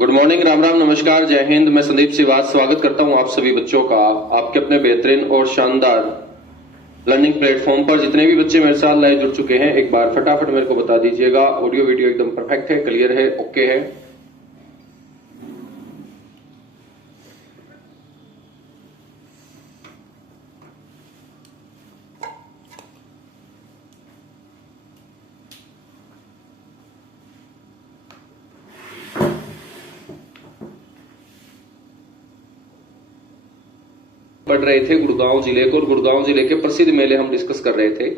Good morning, Ram Ram, नमस्कार, जय हिंद। मैं संदीप सिवास स्वागत करता हूं आप सभी बच्चों का आपके अपने बेहतरीन और शानदार लर्निंग प्लेटफॉर्म पर। जितने भी बच्चे मेरे साथ लाइव जुड़ चुके हैं एक बार फटाफट मेरे को बता दीजिएगा ऑडियो वीडियो एकदम परफेक्ट है, क्लियर है, ओके है। पढ़ रहे थे गुड़गांव जिले को और गुड़गांव जिले के प्रसिद्ध मेले हम डिस्कस कर रहे थे।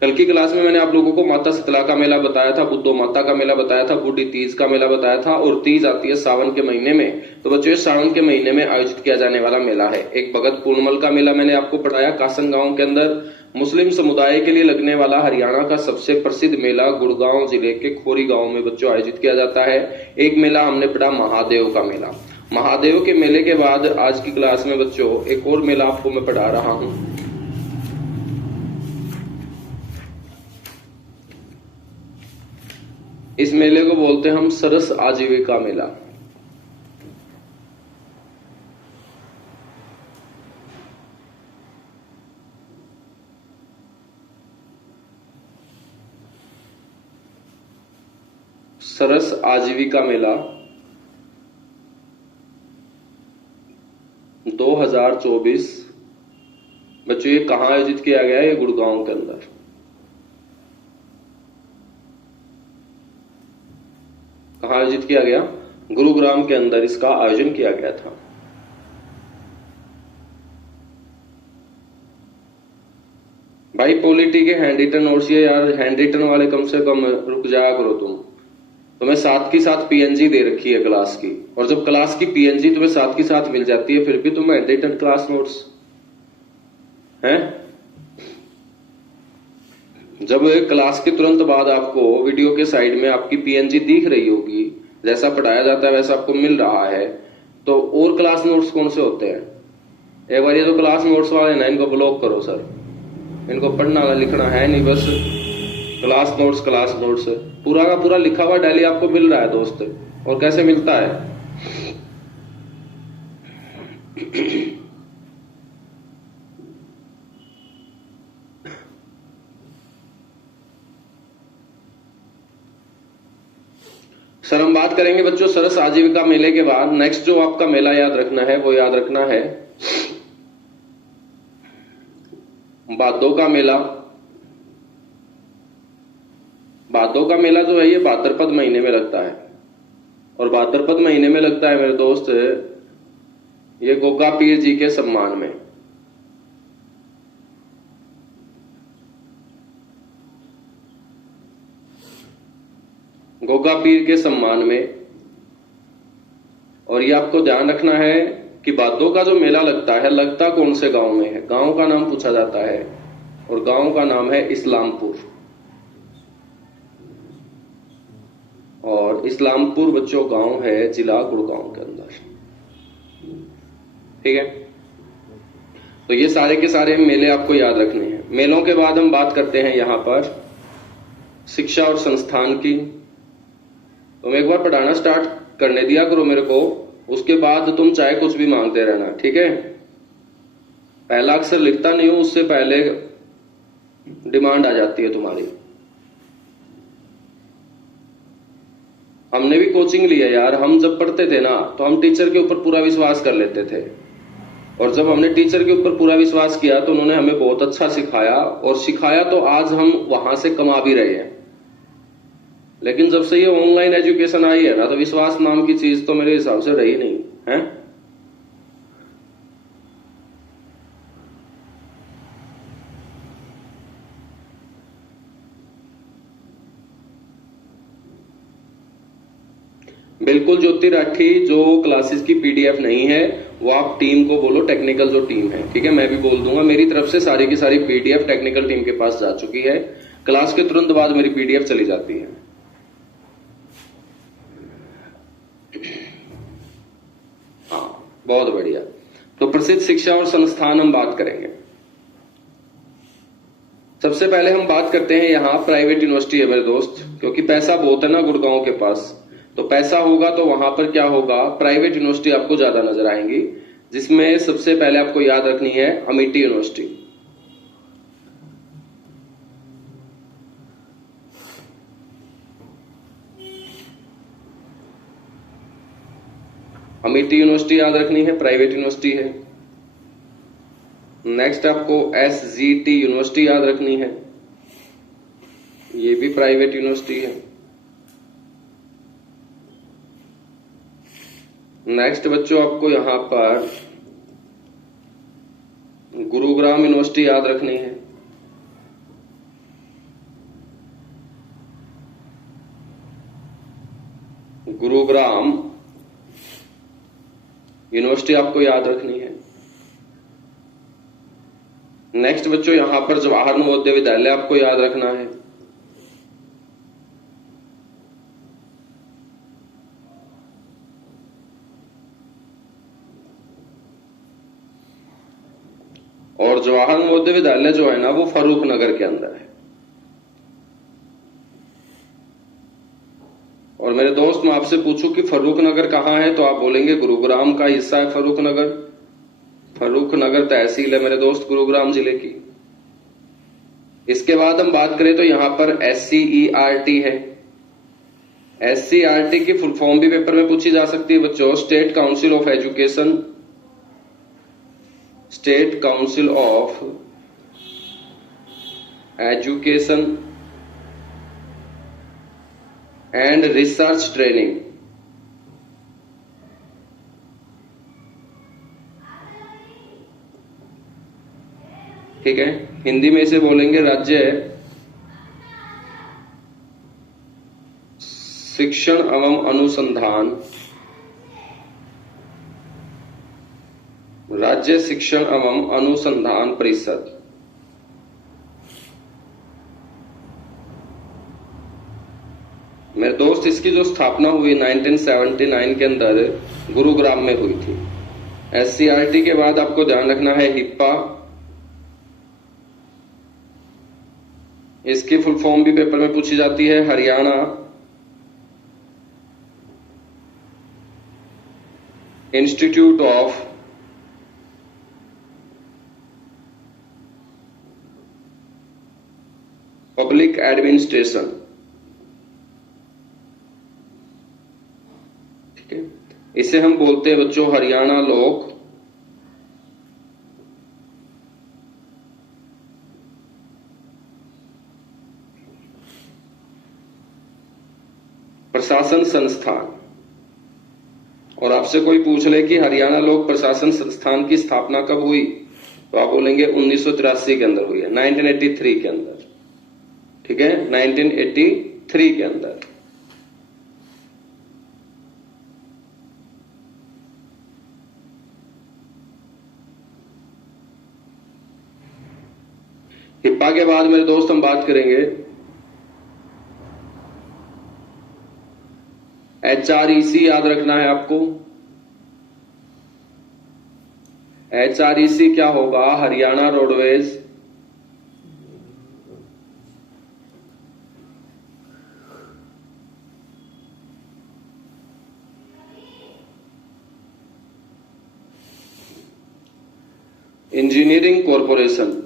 कल की क्लास में मैंने आप लोगों को माता शीतला का मेला बताया था, बुद्धो माता का मेला बताया था, बूढ़ी तीज का मेला बताया था और तीज आती है सावन के महीने में। तो बच्चों सावन के महीने में आयोजित किया जाने वाला मेला है। एक भगत पूर्णमल का मेला मैंने आपको पढ़ाया कासन गांव के अंदर। मुस्लिम समुदाय के लिए लगने वाला हरियाणा का सबसे प्रसिद्ध मेला गुड़गांव जिले के खोरी गांव में बच्चों आयोजित किया जाता है। एक मेला हमने पढ़ा महादेव का मेला। महादेव के मेले के बाद आज की क्लास में बच्चों एक और मेला आपको मैं पढ़ा रहा हूं। इस मेले को बोलते हैं हम सरस आजीविका मेला। सरस आजीविका मेला 2024 बच्चों ये कहां आयोजित किया गया है? ये गुड़गांव के अंदर। कहां आयोजित किया गया? गुरुग्राम के अंदर इसका आयोजन किया गया था। भाई पॉलिटी के हैंड रिटन नोट्स ये यार हैंड रिटन वाले कम से कम रुक जाया करो तुम। तुम्हें साथ की साथ पीएनजी दे रखी है क्लास की, और जब क्लास की पीएनजी तुम्हें साथ की साथ मिल जाती है फिर भी तुम्हें हैंड रिटन क्लास नोट्स हैं। जब क्लास के तुरंत बाद आपको वीडियो के साइड में आपकी पीएनजी दिख रही होगी, जैसा पढ़ाया जाता है वैसा आपको मिल रहा है, तो और क्लास नोट्स कौन से होते हैं? एक बार ये जो क्लास नोट्स वाले ना इनको ब्लॉक करो सर, इनको पढ़ना लिखना है नहीं, बस क्लास नोट्स पूरा का पूरा लिखा हुआ डेली आपको मिल रहा है दोस्त। और कैसे मिलता है? सर हम बात करेंगे बच्चों सरस आजीविका मेले के बाद। नेक्स्ट जो आपका मेला याद रखना है वो याद रखना है भादों का मेला। भादों का मेला जो है ये भाद्रपद महीने में लगता है, और भाद्रपद महीने में लगता है मेरे दोस्त ये गोगा पीर जी के सम्मान में। गोगा पीर के सम्मान में। और ये आपको ध्यान रखना है कि भादों का जो मेला लगता है लगता कौन से गांव में है? गांव का नाम पूछा जाता है और गांव का नाम है इस्लामपुर। और इस्लामपुर बच्चों गांव है जिला गुड़गांव के अंदर। ठीक है, तो ये सारे के सारे मेले आपको याद रखने हैं। मेलों के बाद हम बात करते हैं यहां पर शिक्षा और संस्थान की। तुम एक बार पढ़ाना स्टार्ट करने दिया करो मेरे को, उसके बाद तुम चाहे कुछ भी मांगते रहना। ठीक है, पहला अक्षर लिखता नहीं हूं उससे पहले डिमांड आ जाती है तुम्हारी। हमने भी कोचिंग ली है यार। हम जब पढ़ते थे ना तो हम टीचर के ऊपर पूरा विश्वास कर लेते थे, और जब हमने टीचर के ऊपर पूरा विश्वास किया तो उन्होंने हमें बहुत अच्छा सिखाया, और सिखाया तो आज हम वहां से कमा भी रहे हैं। लेकिन जब से ये ऑनलाइन एजुकेशन आई है ना तो विश्वास नाम की चीज तो मेरे हिसाब से रही नहीं है। बिल्कुल ज्योति राठी, जो क्लासेस की पीडीएफ नहीं है वो आप टीम को बोलो, टेक्निकल जो टीम है। ठीक है, मैं भी बोल दूंगा मेरी तरफ से सारी की सारी पीडीएफ टेक्निकल टीम के पास जा चुकी है। क्लास के तुरंत बाद मेरी पीडीएफ चली जाती है। हाँ, बहुत बढ़िया। तो प्रसिद्ध शिक्षा और संस्थान हम बात करेंगे। सबसे पहले हम बात करते हैं यहाँ प्राइवेट यूनिवर्सिटी है मेरे दोस्त, क्योंकि पैसा बहुत है ना गुड़गांव के पास। तो पैसा होगा तो वहां पर क्या होगा, प्राइवेट यूनिवर्सिटी आपको ज्यादा नजर आएंगी, जिसमें सबसे पहले आपको याद रखनी है अमेठी यूनिवर्सिटी। अमेठी यूनिवर्सिटी याद रखनी है, प्राइवेट यूनिवर्सिटी है। नेक्स्ट आपको SGT यूनिवर्सिटी याद रखनी है, ये भी प्राइवेट यूनिवर्सिटी है। नेक्स्ट बच्चों आपको यहां पर गुरुग्राम यूनिवर्सिटी याद रखनी है। गुरुग्राम यूनिवर्सिटी आपको याद रखनी है। नेक्स्ट बच्चों यहां पर जवाहर नवोदय विद्यालय आपको याद रखना है। और जवाहर नवोदय विद्यालय जो है ना वो फर्रुख नगर के अंदर है। और मेरे दोस्त मैं आपसे पूछूं कि फर्रुख नगर कहां है, तो आप बोलेंगे गुरुग्राम का हिस्सा है फर्रुख नगर। फर्रुख नगर तहसील है मेरे दोस्त गुरुग्राम जिले की। इसके बाद हम बात करें तो यहां पर SCERT है। SCERT की फुल फॉर्म भी पेपर में पूछी जा सकती है बच्चों, state council of education, state council of education and research training. ठीक है, हिंदी में इसे बोलेंगे राज्य शिक्षण एवं अनुसंधान, राज्य शिक्षण एवं अनुसंधान परिषद। मेरे दोस्त इसकी जो स्थापना हुई 1979 के अंदर गुरुग्राम में हुई थी। SCERT के बाद आपको ध्यान रखना है हिप्पा, इसकी फुल फॉर्म भी पेपर में पूछी जाती है, Haryana institute of public administration. ठीक है, इसे हम बोलते हैं बच्चों हरियाणा लोक प्रशासन संस्थान। और आपसे कोई पूछ ले कि हरियाणा लोक प्रशासन संस्थान की स्थापना कब हुई, तो आप बोलेंगे 1983 के अंदर हुई है, 1983 के अंदर। ठीक है, 1983 के अंदर। हिप्पा के बाद मेरे दोस्त हम बात करेंगे HREC, याद रखना है आपको। HREC क्या होगा, Haryana roadways engineering corporation.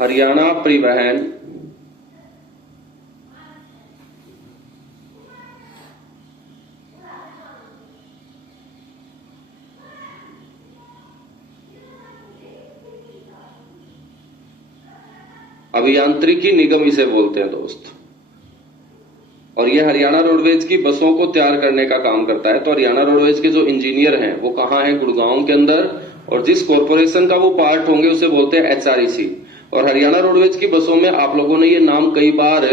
Haryana परिवहन अभियांत्रिकी निगम इसे बोलते हैं दोस्त। और ये हरियाणा रोडवेज की बसों को तैयार करने का काम करता है। तो हरियाणा रोडवेज के जो इंजीनियर हैं वो कहाँ हैं, गुड़गांव के अंदर। और जिस कॉरपोरेशन का वो पार्ट होंगे उसे बोलते हैं HREC। और हरियाणा रोडवेज की बसों में आप लोगों ने ये नाम कई बार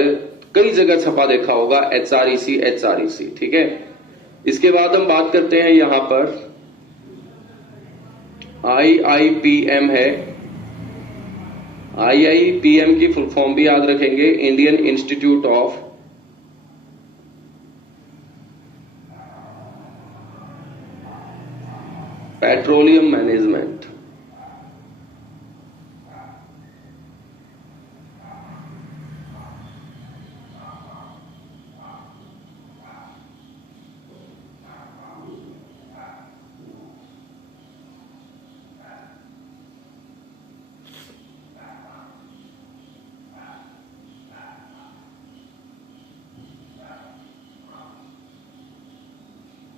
कई जगह छपा देखा होगा, HREC। ठीक है, इसके बाद हम बात करते हैं यहां पर IIPM है, IIPM की फुल फॉर्म भी याद रखेंगे, Indian institute of petroleum management.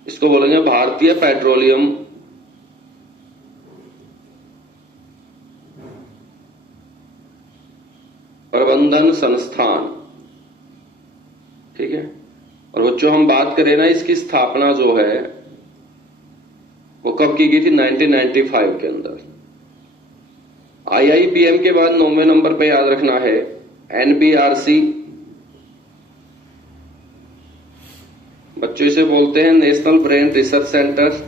इसको बोलेंगे भारतीय पेट्रोलियम प्रबंधन संस्थान। ठीक है। और बच्चों हम बात करें ना, इसकी स्थापना जो है वो कब की गई थी? 1995 के अंदर। IIPM के बाद 9वें नंबर पे याद रखना है NBRC। बच्चों इसे बोलते हैं national brain research centre.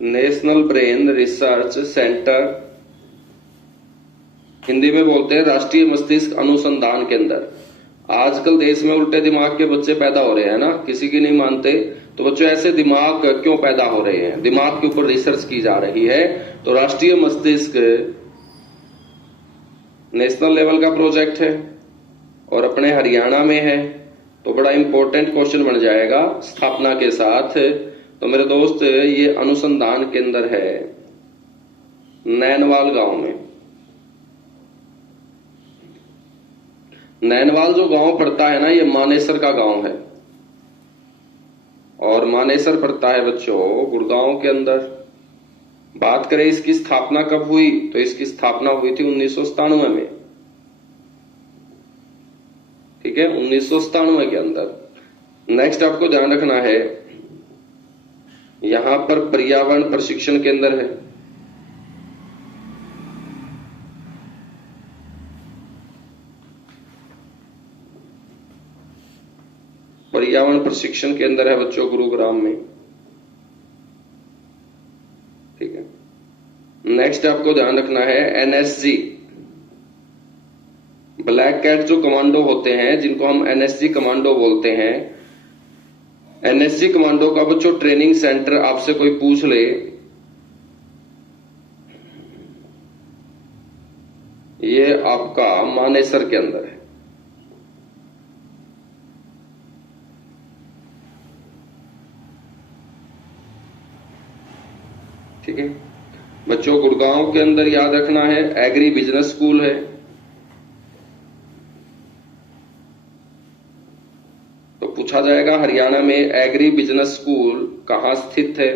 National brain research centre, Hindi में बोलते हैं राष्ट्रीय मस्तिष्क अनुसंधान केंद्र। आजकल देश में उल्टे दिमाग के बच्चे पैदा हो रहे हैं ना, किसी की नहीं मानते। तो बच्चों ऐसे दिमाग क्यों पैदा हो रहे हैं? दिमाग के ऊपर रिसर्च की जा रही है। तो राष्ट्रीय मस्तिष्क नेशनल लेवल का प्रोजेक्ट है और अपने हरियाणा में है, तो बड़ा इंपॉर्टेंट क्वेश्चन बन जाएगा स्थापना के साथ। तो मेरे दोस्त ये अनुसंधान केंद्र है नैनवाल गांव में। नैनवाल जो गांव पड़ता है ना, ये मानेसर का गांव है और मानेसर पड़ता है बच्चों गुड़गांव के अंदर। बात करें इसकी स्थापना कब हुई, तो इसकी स्थापना हुई थी 1997 में। ठीक है, 1997 के अंदर। नेक्स्ट आपको ध्यान रखना है, यहां पर पर्यावरण प्रशिक्षण केंद्र है। पर्यावरण प्रशिक्षण केंद्र है बच्चों गुरुग्राम में। ठीक है। नेक्स्ट आपको ध्यान रखना है NSG, ब्लैक कैट जो कमांडो होते हैं, जिनको हम NSG कमांडो बोलते हैं। NSG कमांडो का बच्चों ट्रेनिंग सेंटर आपसे कोई पूछ ले, ये आपका मानेसर के अंदर है। ठीक है बच्चों, गुड़गांव के अंदर याद रखना है एग्री बिजनेस स्कूल है। तो पूछा जाएगा हरियाणा में एग्री बिजनेस स्कूल कहां स्थित है,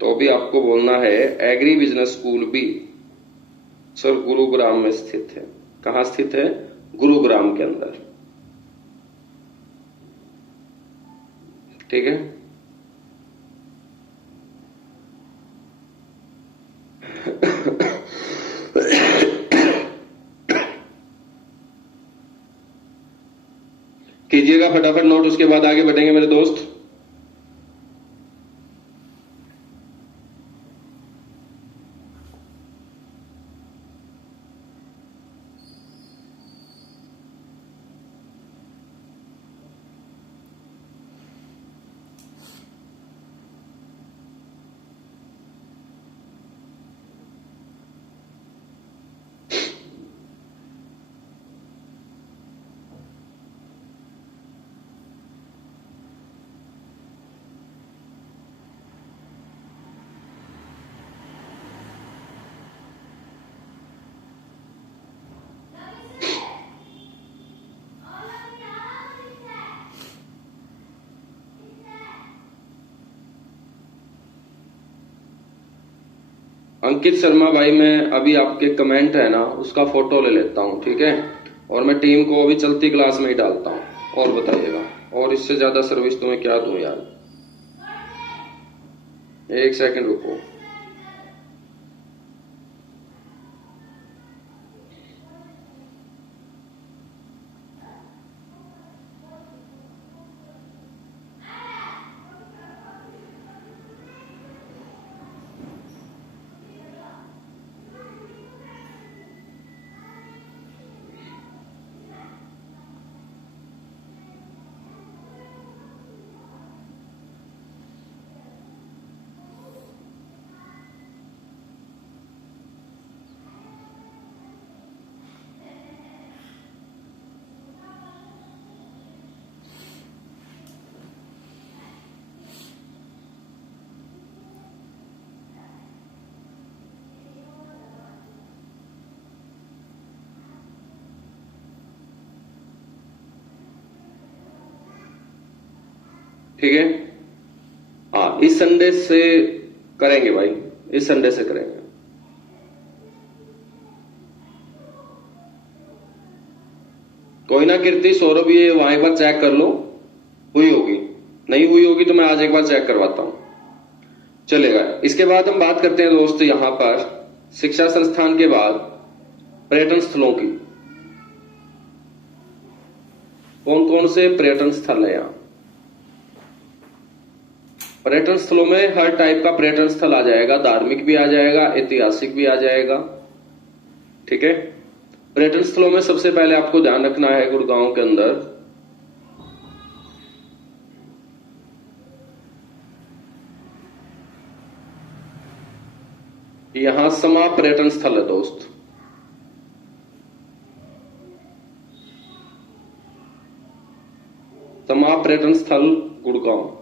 तो भी आपको बोलना है एग्री बिजनेस स्कूल भी सर गुरुग्राम में स्थित है। कहां स्थित है? गुरुग्राम के अंदर। ठीक है। कीजिएगा फटाफट नोट, उसके बाद आगे बढ़ेंगे मेरे दोस्त। अंकित शर्मा भाई, मैं अभी आपके कमेंट है ना उसका फोटो ले लेता हूं। ठीक है, और मैं टीम को अभी चलती क्लास में ही डालता हूं। और बताइएगा, और इससे ज्यादा सर्विस तुम्हें क्या दूं यार। एक सेकंड रुको। ठीक है। हाँ, इस संडे से करेंगे भाई, इस संडे से करेंगे। कोई ना कीर्ति, सौरभ ये वहां एक बार चेक कर लो, हुई होगी, नहीं हुई होगी तो मैं आज एक बार चेक करवाता हूं, चलेगा। इसके बाद हम बात करते हैं दोस्त यहां पर शिक्षा संस्थान के बाद पर्यटन स्थलों की। कौन कौन से पर्यटन स्थल है यहां? पर्यटन स्थलों में हर टाइप का पर्यटन स्थल आ जाएगा, धार्मिक भी आ जाएगा, ऐतिहासिक भी आ जाएगा, ठीक है। पर्यटन स्थलों में सबसे पहले आपको ध्यान रखना है गुड़गांव के अंदर यहां समा पर्यटन स्थल है दोस्त। समा पर्यटन स्थल गुड़गांव।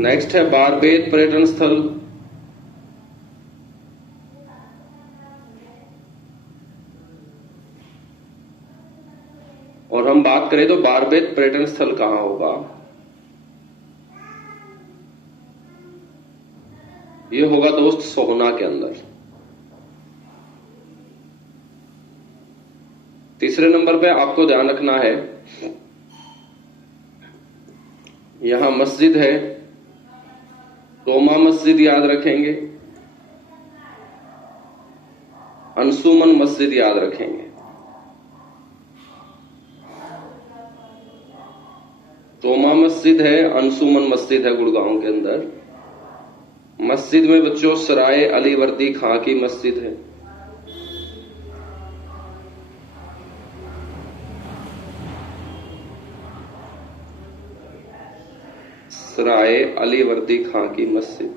नेक्स्ट है बारबेत पर्यटन स्थल। और हम बात करें तो बारबेत पर्यटन स्थल कहां होगा? ये होगा दोस्त सोहना के अंदर। तीसरे नंबर पे आपको ध्यान रखना है यहां मस्जिद है, तोमा मस्जिद याद रखेंगे, अंशुमन मस्जिद याद रखेंगे। तोमा मस्जिद है, अंशुमन मस्जिद है गुड़गांव के अंदर। मस्जिद में बच्चों सराय अली वर्दी खां की मस्जिद है। सराय अली वर्दी खां की मस्जिद।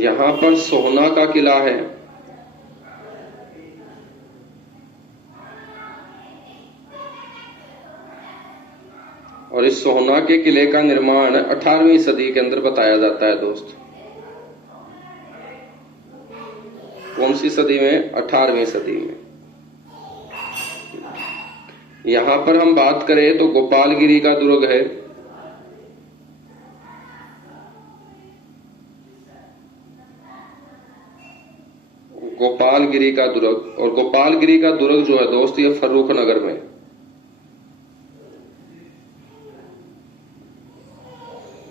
यहां पर सोहना का किला है। और इस सोहना के किले का निर्माण 18वीं सदी के अंदर बताया जाता है दोस्त। कौन सी सदी में? 18वीं सदी में। यहां पर हम बात करें तो गोपालगिरी का दुर्ग है। गोपालगिरी का दुर्ग, और गोपालगिरी का दुर्ग जो है दोस्त ये फर्रुख नगर में।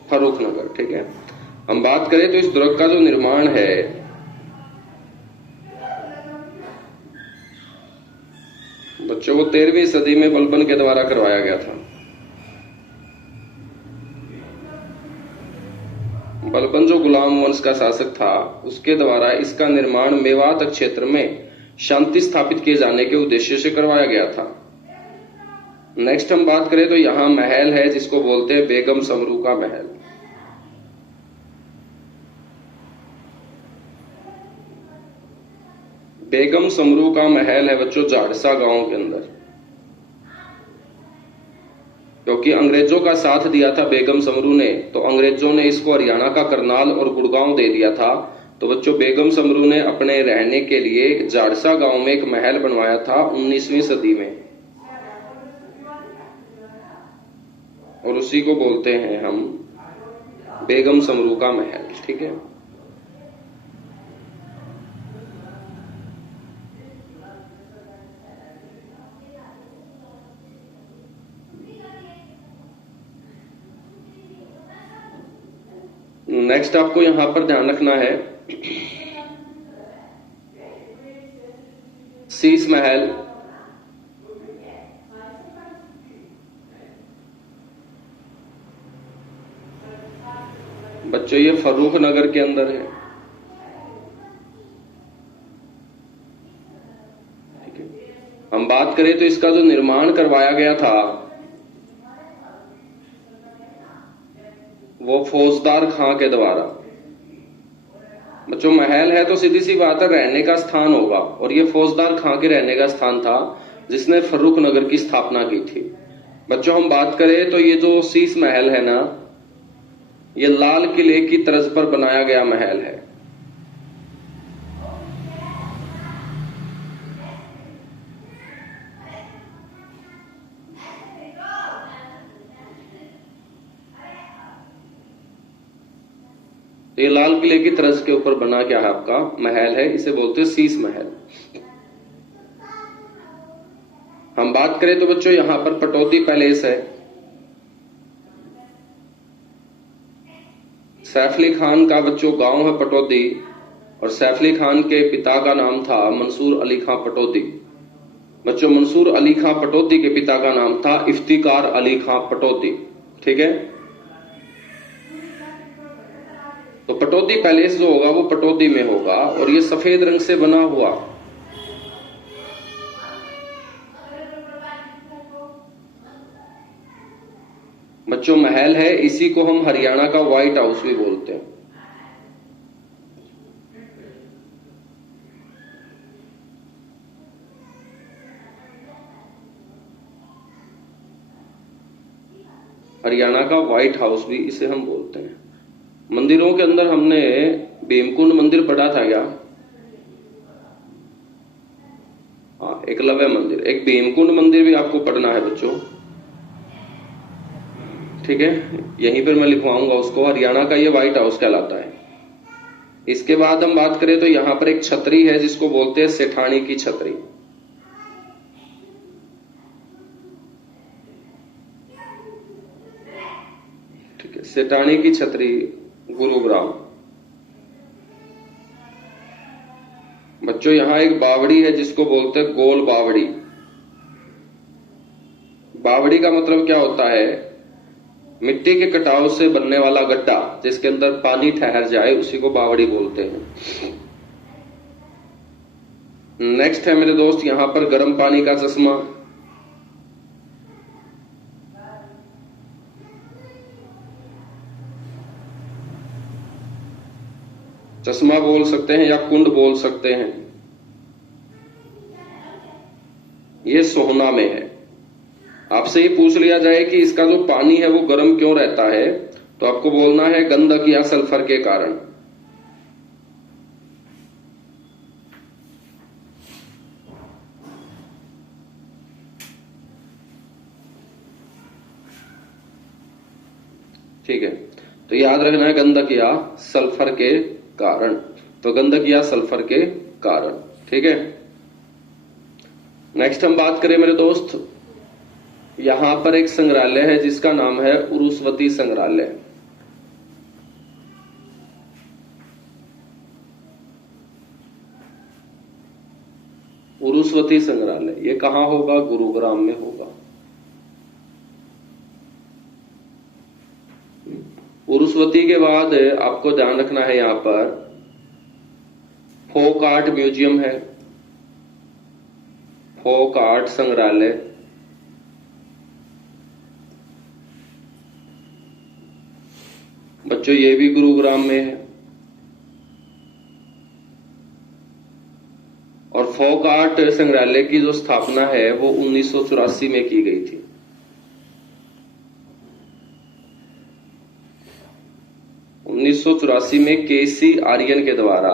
फर्रुख नगर, ठीक है। हम बात करें तो इस दुर्ग का जो निर्माण है बच्चों वो 13वीं सदी में बलबन के द्वारा करवाया गया था। बलबन जो गुलाम वंश का शासक था उसके द्वारा इसका निर्माण मेवात क्षेत्र में शांति स्थापित किए जाने के उद्देश्य से करवाया गया था। नेक्स्ट हम बात करें तो यहां महल है जिसको बोलते हैं बेगम समरू का महल। बेगम समरू का महल है बच्चों झाड़सा गांव के अंदर। क्योंकि अंग्रेजों का साथ दिया था बेगम समरू ने, तो अंग्रेजों ने इसको हरियाणा का करनाल और गुड़गांव दे दिया था। तो बच्चों बेगम समरू ने अपने रहने के लिए झाड़सा गांव में एक महल बनवाया था 19वीं सदी में, और उसी को बोलते हैं हम बेगम समरू का महल, ठीक है। नेक्स्ट आपको यहां पर ध्यान रखना है शीश महल। बच्चों ये फर्रुख नगर के अंदर है, ठीक है। हम बात करें तो इसका जो निर्माण करवाया गया था वो फौजदार खां के द्वारा। बच्चों महल है तो सीधी सी बात है रहने का स्थान होगा, और ये फौजदार खां के रहने का स्थान था जिसने फर्रुख नगर की स्थापना की थी। बच्चों हम बात करें तो ये जो शीश महल है ना, ये लाल किले की तर्ज पर बनाया गया महल है। तो ये लाल किले की तर्ज के ऊपर बना क्या है आपका महल है, इसे बोलते हैं शीश महल। हम बात करें तो बच्चों यहां पर पटौदी पैलेस है। सैफ अली खान का बच्चों गांव है पटौदी, और सैफ अली खान के पिता का नाम था मंसूर अली खां पटौदी। बच्चों मंसूर अली खां पटौदी के पिता का नाम था इफ्तिकार अली खां पटौदी। ठीक है, तो पटौदी पैलेस जो होगा वो पटौदी में होगा, और ये सफेद रंग से बना हुआ बच्चों महल है। इसी को हम हरियाणा का व्हाइट हाउस भी बोलते हैं। हरियाणा का व्हाइट हाउस भी इसे हम बोलते हैं। मंदिरों के अंदर हमने भीमकुंड मंदिर पढ़ा था क्या? हाँ, एकलव्य मंदिर। एक भीमकुंड मंदिर भी आपको पढ़ना है बच्चों। ठीक है, यहीं पर मैं लिखवाऊंगा उसको। हरियाणा का ये व्हाइट हाउस कहलाता है। इसके बाद हम बात करें तो यहां पर एक छतरी है जिसको बोलते हैं सेठानी की छतरी। ठीक है, सेठानी की छतरी गुरुग्राम। बच्चों यहां एक बावड़ी है जिसको बोलते हैं गोल बावड़ी। बावड़ी का मतलब क्या होता है? मिट्टी के कटाव से बनने वाला गड्ढा जिसके अंदर पानी ठहर जाए, उसी को बावड़ी बोलते हैं। नेक्स्ट है मेरे दोस्त यहां पर गर्म पानी का चश्मा। चश्मा बोल सकते हैं या कुंड बोल सकते हैं। ये सोहना में है। आपसे ये पूछ लिया जाए कि इसका जो पानी है वो गर्म क्यों रहता है, तो आपको बोलना है गंधक या सल्फर के कारण। ठीक है, तो याद रखना है गंधक या सल्फर के कारण। तो गंधक या सल्फर के कारण। ठीक है, नेक्स्ट हम बात करें मेरे दोस्त, यहां पर एक संग्रहालय है जिसका नाम है उरुस्वती संग्रहालय। उरुस्वती संग्रहालय ये कहां होगा? गुरुग्राम में होगा। उरुस्वती के बाद आपको ध्यान रखना है यहां पर फोक आर्ट म्यूजियम है, फोक आर्ट संग्रहालय। बच्चों ये भी गुरुग्राम में है। और फोक आर्ट संग्रहालय की जो स्थापना है वो 1984 में की गई थी। में केसी आर्यन के द्वारा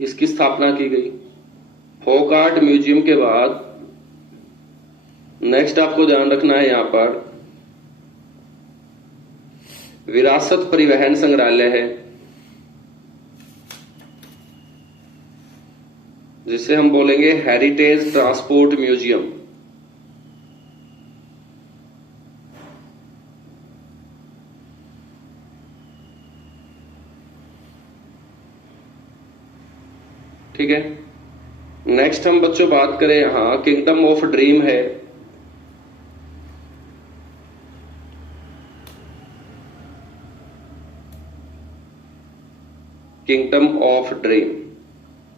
इसकी स्थापना की गई। फोक आर्ट म्यूजियम के बाद नेक्स्ट आपको ध्यान रखना है यहां पर विरासत परिवहन संग्रहालय है, जिसे हम बोलेंगे हेरिटेज ट्रांसपोर्ट म्यूजियम। ठीक है, नेक्स्ट हम बच्चों बात करें यहां किंगडम ऑफ ड्रीम है। किंगडम ऑफ ड्रीम,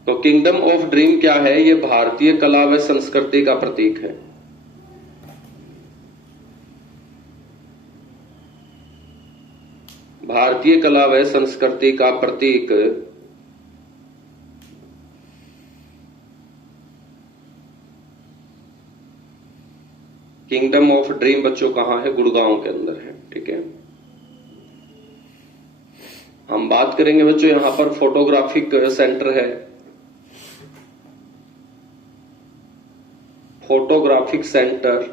तो किंगडम ऑफ ड्रीम क्या है? ये भारतीय कला व संस्कृति का प्रतीक है। भारतीय कला व संस्कृति का प्रतीक किंगडम ऑफ ड्रीम बच्चों कहां है? गुड़गांव के अंदर है। ठीक है, हम बात करेंगे बच्चों यहां पर फोटोग्राफिक सेंटर है, फोटोग्राफिक सेंटर,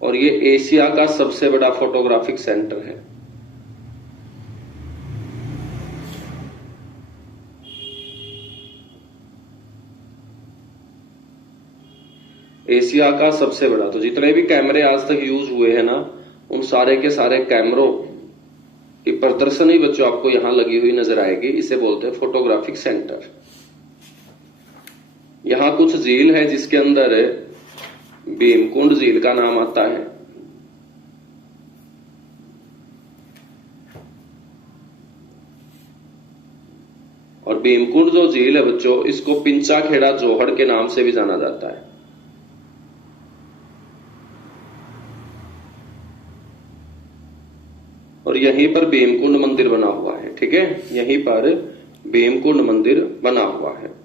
और ये एशिया का सबसे बड़ा फोटोग्राफिक सेंटर है। एशिया का सबसे बड़ा। तो जितने भी कैमरे आज तक यूज हुए हैं ना, उन सारे के सारे कैमरों की प्रदर्शनी बच्चों आपको यहां लगी हुई नजर आएगी। इसे बोलते हैं फोटोग्राफिक सेंटर। यहां कुछ झील है जिसके अंदर भीमकुंड झील का नाम आता है। और भीमकुंड जो झील है बच्चों, इसको पिंचा खेड़ा जोहड़ के नाम से भी जाना जाता है। और यहीं पर भीमकुंड मंदिर बना हुआ है। ठीक है, यहीं पर भीमकुंड मंदिर बना हुआ है।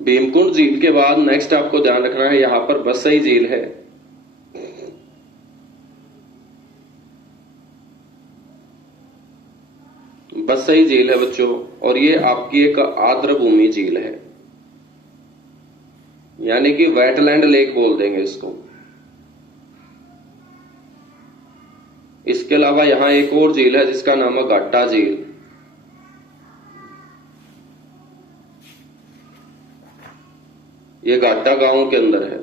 भीमकुंड झील के बाद नेक्स्ट आपको ध्यान रखना है, यहां पर बसई झील है। बसई झील है बच्चों, और ये आपकी एक आर्द्र भूमि झील है, यानी कि वेटलैंड लेक बोल देंगे इसको। इसके अलावा यहां एक और झील है जिसका नाम है घाटा झील। ये घाटा गांव के अंदर है।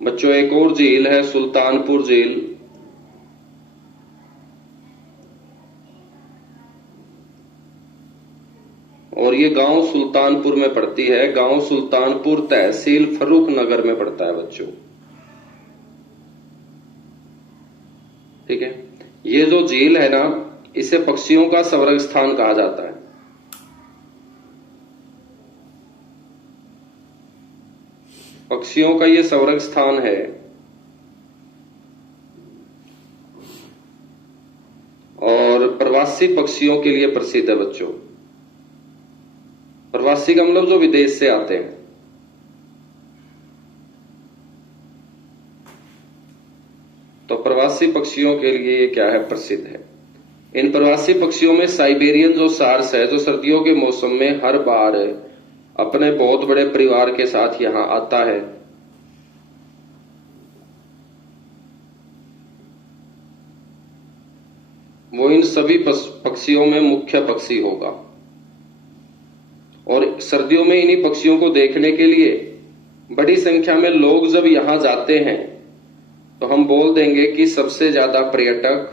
बच्चों एक और झील है सुल्तानपुर झील। और ये गांव सुल्तानपुर में पड़ती है। गांव सुल्तानपुर तहसील फर्रुख नगर में पड़ता है बच्चों। ठीक है, ये जो झील है ना, इसे पक्षियों का संवर्ग स्थान कहा जाता है। पक्षियों का ये संवर्ग स्थान है। और प्रवासी पक्षियों के लिए प्रसिद्ध है बच्चों। प्रवासी का मतलब जो विदेश से आते हैं। तो प्रवासी पक्षियों के लिए ये क्या है? प्रसिद्ध है। इन प्रवासी पक्षियों में साइबेरियन जो सार्स है, जो सर्दियों के मौसम में हर बार अपने बहुत बड़े परिवार के साथ यहां आता है। वो इन सभी पक्षियों में मुख्य पक्षी होगा। और सर्दियों में इन्हीं पक्षियों को देखने के लिए बड़ी संख्या में लोग जब यहां जाते हैं, तो हम बोल देंगे कि सबसे ज्यादा पर्यटक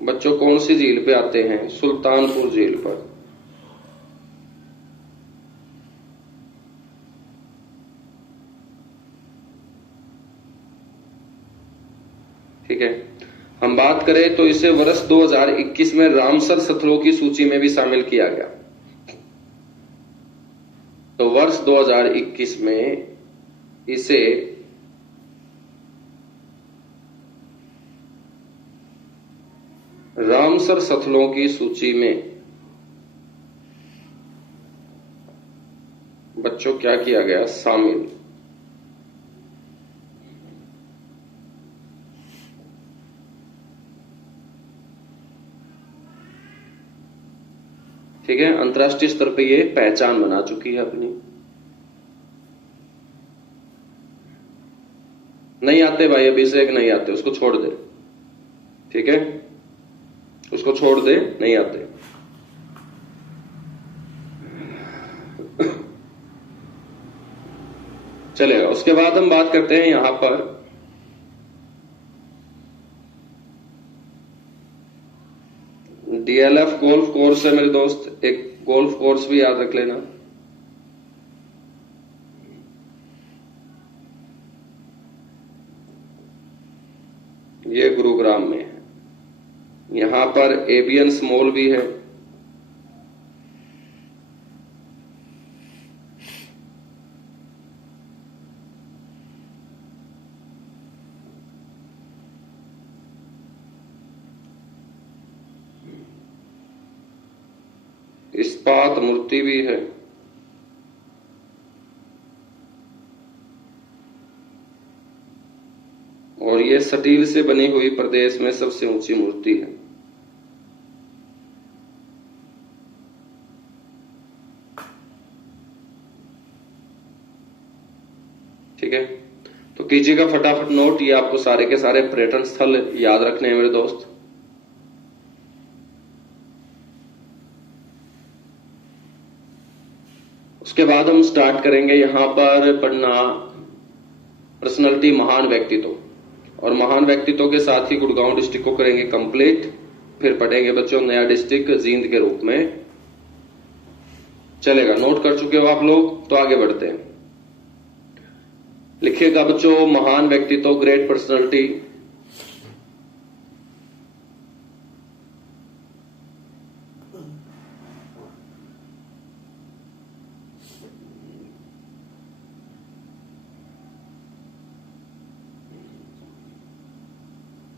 बच्चों कौन सी झील पे आते हैं? सुल्तानपुर झील पर। ठीक है, हम बात करें तो इसे वर्ष 2021 में रामसर स्थलों की सूची में भी शामिल किया गया। तो वर्ष 2021 में इसे रामसर स्थलों की सूची में बच्चों क्या किया गया? शामिल। ठीक है, अंतर्राष्ट्रीय स्तर पे ये पहचान बना चुकी है अपनी। नहीं आते भाई अभिषेक, नहीं आते, उसको छोड़ दे। ठीक है, उसको छोड़ दे, नहीं आते। चलेगा। उसके बाद हम बात करते हैं यहां पर डीएलएफ गोल्फ कोर्स है मेरे दोस्त। एक गोल्फ कोर्स भी याद रख लेना। यहां पर एबियन स्मॉल भी है, इस्पात मूर्ति भी है, और ये स्टील से बनी हुई प्रदेश में सबसे ऊंची मूर्ति है। ठीक है, तो कीजिएगा फटाफट नोट, ये आपको सारे के सारे पर्यटन स्थल याद रखने हैं मेरे दोस्त। उसके बाद हम स्टार्ट करेंगे यहां पर पढ़ना पर्सनालिटी, महान व्यक्तित्व, और महान व्यक्तित्व के साथ ही गुड़गांव डिस्ट्रिक्ट को करेंगे कंप्लीट। फिर पढ़ेंगे बच्चों नया डिस्ट्रिक्ट जींद के रूप में। चलेगा, नोट कर चुके हो आप लोग, तो आगे बढ़ते हैं। लिखिएगा बच्चों महान व्यक्तित्व, ग्रेट पर्सनालिटी।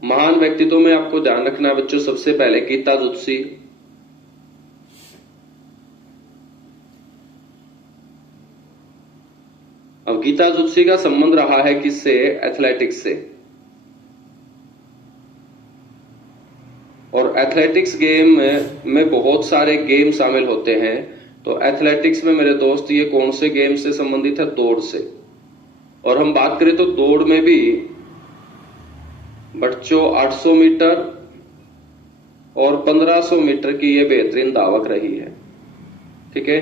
महान व्यक्तित्व में आपको ध्यान रखना है बच्चों, सबसे पहले गीता जुत्सी। अब गीता जुत्सी का संबंध रहा है किससे? एथलेटिक्स से। और एथलेटिक्स गेम में बहुत सारे गेम शामिल होते हैं। तो एथलेटिक्स में मेरे दोस्त ये कौन से गेम से संबंधित है? दौड़ से। और हम बात करें तो दौड़ में भी बच्चों 800 मीटर और 1500 मीटर की ये बेहतरीन दावक रही है। ठीक है,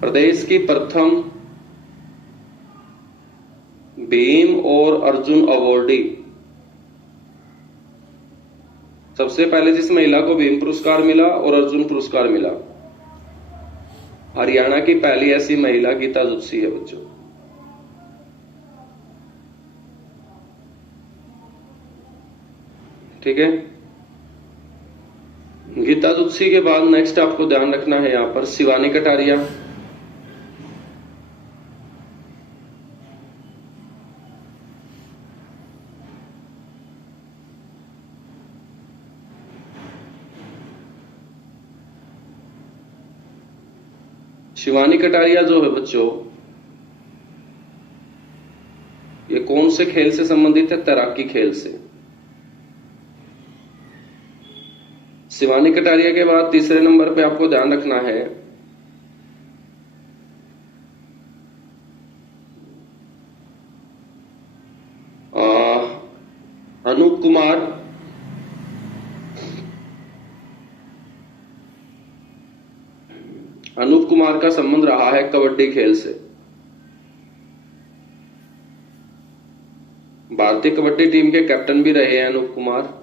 प्रदेश की प्रथम भीम और अर्जुन अवॉर्डी, सबसे पहले जिस महिला को भीम पुरस्कार मिला और अर्जुन पुरस्कार मिला, हरियाणा की पहली ऐसी महिला गीता जुत्सी है बच्चों। ठीक है, गीता जुत्सी के बाद नेक्स्ट आपको ध्यान रखना है यहां पर शिवानी कटारिया। शिवानी कटारिया जो है बच्चों, ये कौन से खेल से संबंधित है? तैराकी खेल से। शिवानी कटारिया के बाद तीसरे नंबर पे आपको ध्यान रखना है अनूप कुमार। अनूप कुमार का संबंध रहा है कबड्डी खेल से। भारतीय कबड्डी टीम के कैप्टन भी रहे हैं अनूप कुमार।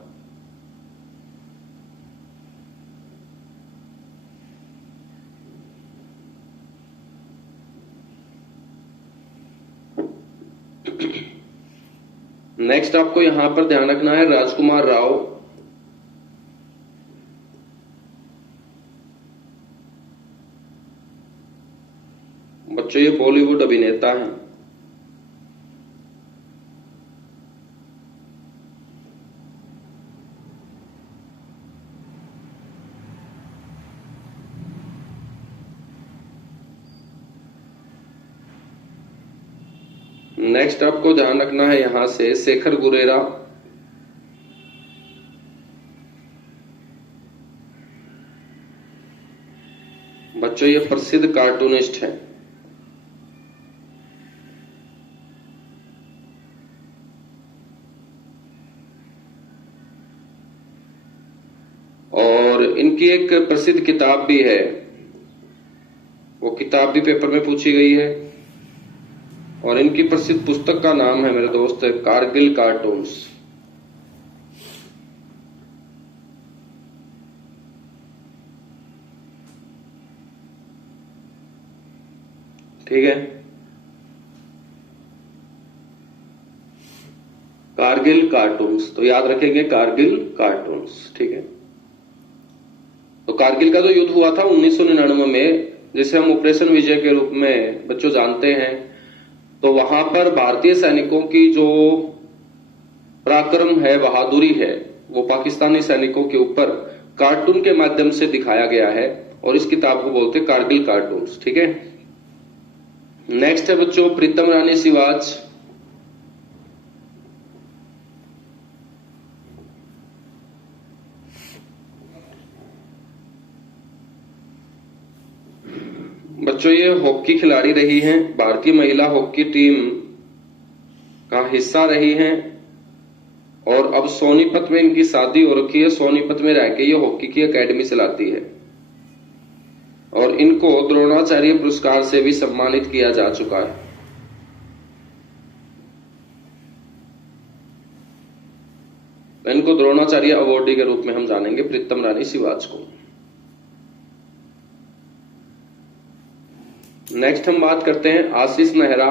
नेक्स्ट आपको यहां पर ध्यान रखना है राजकुमार राव। बच्चों ये बॉलीवुड अभिनेता हैं। नेक्स्ट आपको ध्यान रखना है यहां से शेखर गुरेरा। बच्चों ये प्रसिद्ध कार्टूनिस्ट हैं। और इनकी एक प्रसिद्ध किताब भी है, वो किताब भी पेपर में पूछी गई है। और इनकी प्रसिद्ध पुस्तक का नाम है मेरे दोस्त कारगिल कार्टून्स। ठीक है, कारगिल कार्टून्स, तो याद रखेंगे कारगिल कार्टून्स। ठीक है, कारगिल का जो युद्ध हुआ था 1999 में, जिसे हम ऑपरेशन विजय के रूप में बच्चों जानते हैं, तो वहां पर भारतीय सैनिकों की जो पराक्रम है, बहादुरी है, वो पाकिस्तानी सैनिकों के ऊपर कार्टून के माध्यम से दिखाया गया है और इस किताब को बोलते हैं कारगिल कार्टून्स। ठीक है। नेक्स्ट है बच्चों प्रीतम रानी सिवाच। बच्चों ये हॉकी खिलाड़ी रही हैं, भारतीय महिला हॉकी टीम का हिस्सा रही हैं और अब सोनीपत में इनकी शादी हो रखी है। सोनीपत में रह के ये हॉकी की एकेडमी चलाती है और इनको द्रोणाचार्य पुरस्कार से भी सम्मानित किया जा चुका है। इनको द्रोणाचार्य अवार्डी के रूप में हम जानेंगे प्रीतम रानी सिवाच को। नेक्स्ट हम बात करते हैं आशीष नेहरा।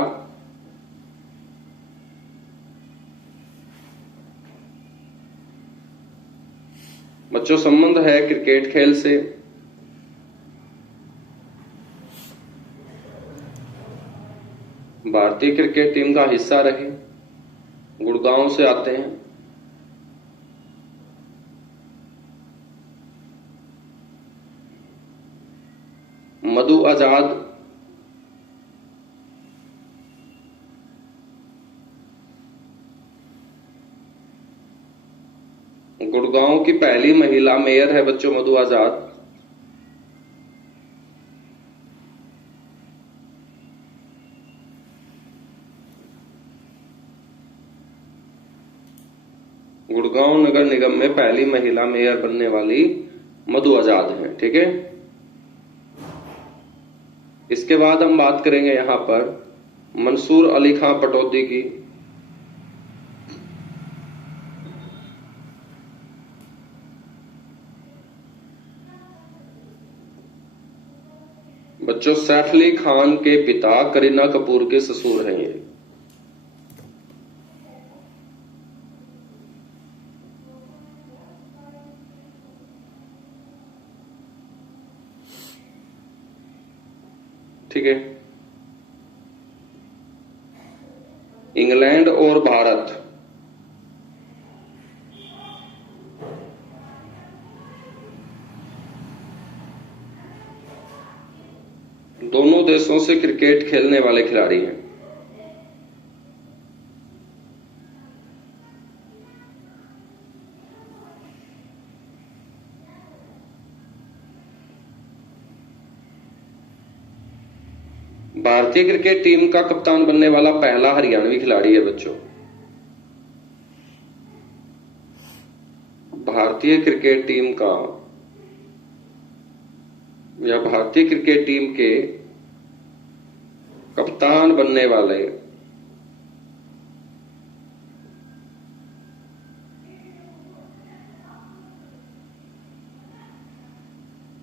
बच्चों संबंध है क्रिकेट खेल से। भारतीय क्रिकेट टीम का हिस्सा रहे, गुड़गांव से आते हैं। मधु आजाद गुड़गांव की पहली महिला मेयर है बच्चों, मधु आजाद। गुड़गांव नगर निगम में पहली महिला मेयर बनने वाली मधु आजाद है। ठीक है। इसके बाद हम बात करेंगे यहां पर मंसूर अली खां पटौदी की। बच्चों सैफ अली खान के पिता करीना कपूर के ससुर हैं ये। ठीक है। इंग्लैंड और भारत दोनों देशों से क्रिकेट खेलने वाले खिलाड़ी हैं। भारतीय क्रिकेट टीम का कप्तान बनने वाला पहला हरियाणवी खिलाड़ी है बच्चों। भारतीय क्रिकेट टीम का या भारतीय क्रिकेट टीम के कप्तान बनने वाले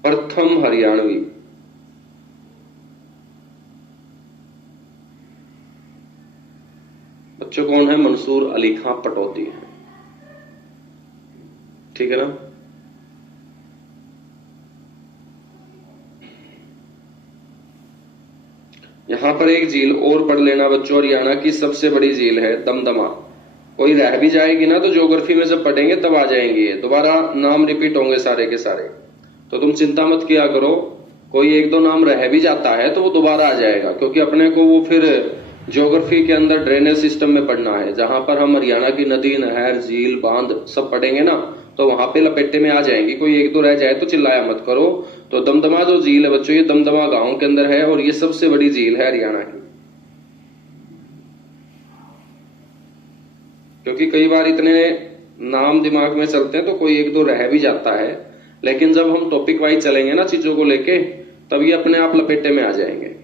प्रथम हरियाणवी बच्चों कौन है? मंसूर अली खां पटौदी है। ठीक है ना। यहां पर एक झील और पढ़ लेना बच्चों, हरियाणा की सबसे बड़ी झील है दमदमा। कोई रह भी जाएगी ना तो ज्योग्राफी में जब पढ़ेंगे तब आ जाएंगी, ये दोबारा नाम रिपीट होंगे सारे के सारे, तो तुम चिंता मत किया करो। कोई एक दो नाम रह भी जाता है तो वो दोबारा आ जाएगा, क्योंकि अपने को वो फिर ज्योग्राफी के अंदर ड्रेनेज सिस्टम में पढ़ना है, जहां पर हम हरियाणा की नदी, नहर, झील, बांध सब पढ़ेंगे ना, तो वहां पे लपेटे में आ जाएंगी। कोई एक दो रह जाए तो चिल्लाया मत करो। तो दमदमा जो झील है बच्चों, ये दमदमा गांव के अंदर है और ये सबसे बड़ी झील है हरियाणा की। क्योंकि कई बार इतने नाम दिमाग में चलते हैं तो कोई एक दो रह भी जाता है, लेकिन जब हम टॉपिक वाइज चलेंगे ना चीजों को लेके, तब ये अपने आप लपेटे में आ जाएंगे।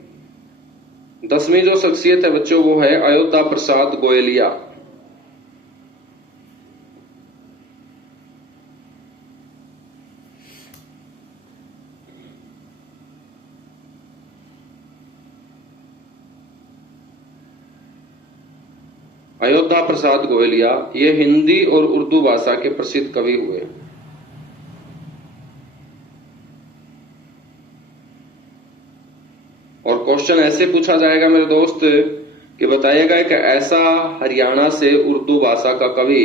10वीं जो शख्सियत है बच्चों वो है अयोध्या प्रसाद गोयलिया। अयोध्या प्रसाद गोयलिया ये हिंदी और उर्दू भाषा के प्रसिद्ध कवि हुए। और क्वेश्चन ऐसे पूछा जाएगा मेरे दोस्त कि बताइएगा एक ऐसा हरियाणा से उर्दू भाषा का कवि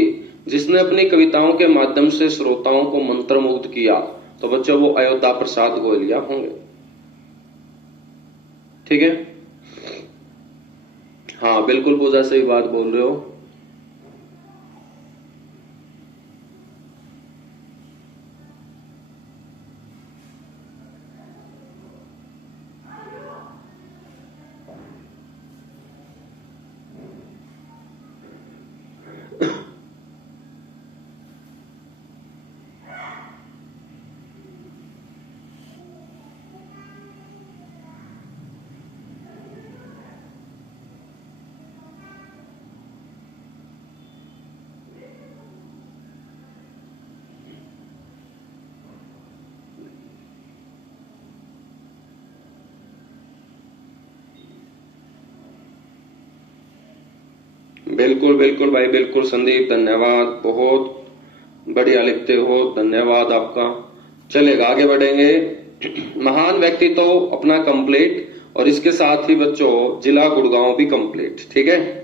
जिसने अपनी कविताओं के माध्यम से श्रोताओं को मंत्रमुग्ध किया। तो बच्चों वो अयोध्या प्रसाद गोयलिया होंगे। ठीक है, हाँ बिल्कुल पूजा सही बात बोल रहे हो। बिल्कुल बिल्कुल भाई, बिल्कुल संदीप, धन्यवाद, बहुत बढ़िया लिखते हो, धन्यवाद आपका। चलेगा, आगे बढ़ेंगे। महान व्यक्ति तो अपना कंप्लीट, और इसके साथ ही बच्चों जिला गुड़गांव भी कंप्लीट। ठीक है।